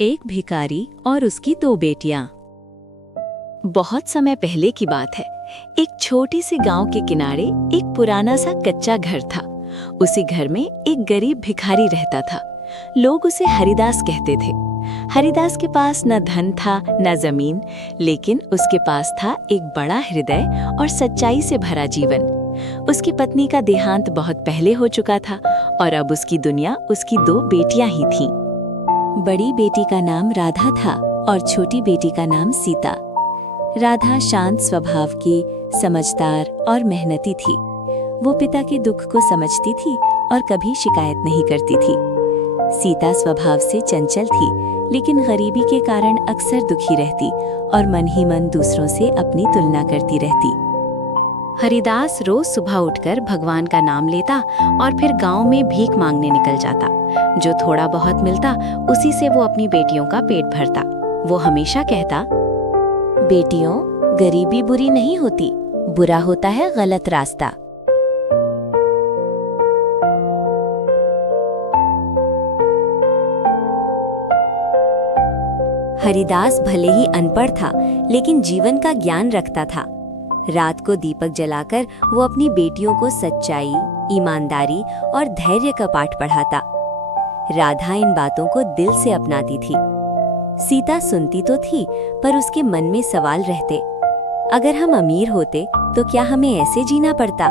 एक भिखारी और उसकी दो बेटियां। बहुत समय पहले की बात है। एक छोटे से गांव के किनारे एक पुराना सा कच्चा घर था। उसी घर में एक गरीब भिखारी रहता था। लोग उसे हरिदास कहते थे। हरिदास के पास न धन था न जमीन, लेकिन उसके पास था एक बड़ा हृदय और सच्चाई से भरा जीवन। उसकी पत्नी का देहांत बहुत पहले हो चुका था और अब उसकी दुनिया उसकी दो बेटियां ही थीं। बड़ी बेटी का नाम राधा था और छोटी बेटी का नाम सीता। राधा शांत स्वभाव की, समझदार और मेहनती थी। वो पिता के दुख को समझती थी और कभी शिकायत नहीं करती थी। सीता स्वभाव से चंचल थी, लेकिन गरीबी के कारण अक्सर दुखी रहती और मन ही मन दूसरों से अपनी तुलना करती रहती। हरिदास रोज सुबह उठकर भगवान का नाम लेता और फिर गांव में भीख मांगने निकल जाता। जो थोड़ा बहुत मिलता उसी से वो अपनी बेटियों का पेट भरता। वो हमेशा कहता, बेटियों, गरीबी बुरी नहीं होती, बुरा होता है गलत रास्ता। हरिदास भले ही अनपढ़ था, लेकिन जीवन का ज्ञान रखता था। रात को दीपक जलाकर वो अपनी बेटियों को सच्चाई, ईमानदारी और धैर्य का पाठ पढ़ाता। राधा इन बातों को दिल से अपनाती थी। सीता सुनती तो थी, पर उसके मन में सवाल रहते, अगर हम अमीर होते तो क्या हमें ऐसे जीना पड़ता?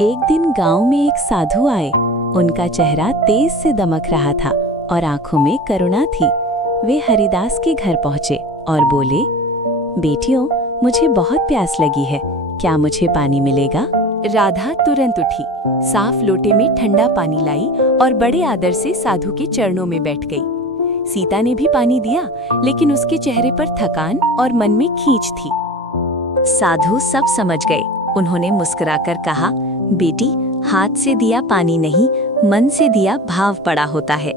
एक दिन गांव में एक साधु आए। उनका चेहरा तेज से दमक रहा था और आंखों में करुणा थी। वे हरिदास के घर पहुंचे और बोले, बेटियों, मुझे बहुत प्यास लगी है, क्या मुझे पानी मिलेगा? राधा तुरंत उठी, साफ लोटे में ठंडा पानी लाई और बड़े आदर से साधु के चरणों में बैठ गई। सीता ने भी पानी दिया, लेकिन उसके चेहरे पर थकान और मन में खींच थी। साधु सब समझ गए। उन्होंने मुस्कुराकर कहा, बेटी, हाथ से दिया पानी नहीं, मन से दिया भाव बड़ा होता है।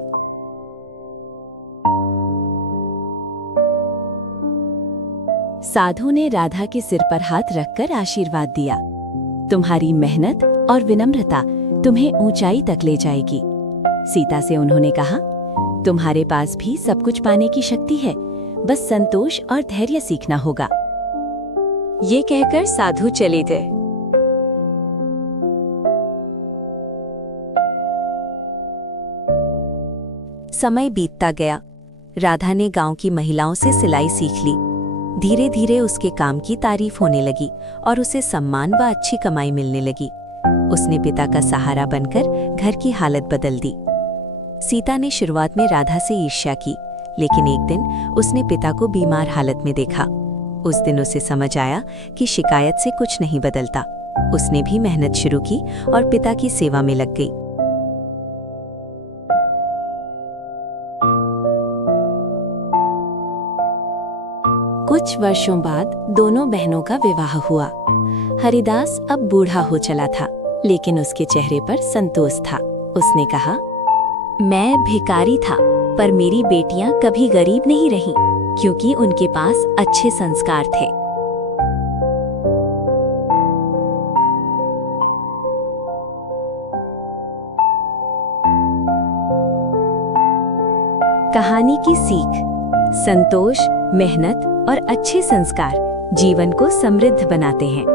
साधु ने राधा के सिर पर हाथ रखकर आशीर्वाद दिया, तुम्हारी मेहनत और विनम्रता तुम्हें ऊंचाई तक ले जाएगी। सीता से उन्होंने कहा, तुम्हारे पास भी सब कुछ पाने की शक्ति है, बस संतोष और धैर्य सीखना होगा। ये कहकर साधु चले गए। समय बीतता गया। राधा ने गांव की महिलाओं से सिलाई सीख ली। धीरे धीरे उसके काम की तारीफ होने लगी और उसे सम्मान व अच्छी कमाई मिलने लगी। उसने पिता का सहारा बनकर घर की हालत बदल दी। सीता ने शुरुआत में राधा से ईर्ष्या की, लेकिन एक दिन उसने पिता को बीमार हालत में देखा। उस दिन उसे समझ आया कि शिकायत से कुछ नहीं बदलता। उसने भी मेहनत शुरू की और पिता की सेवा में लग गई। कुछ वर्षों बाद दोनों बहनों का विवाह हुआ। हरिदास अब बूढ़ा हो चला था, लेकिन उसके चेहरे पर संतोष था। उसने कहा, मैं भिखारी था, पर मेरी बेटियां कभी गरीब नहीं रहीं, क्योंकि उनके पास अच्छे संस्कार थे। कहानी की सीख: संतोष, मेहनत और अच्छे संस्कार जीवन को समृद्ध बनाते हैं।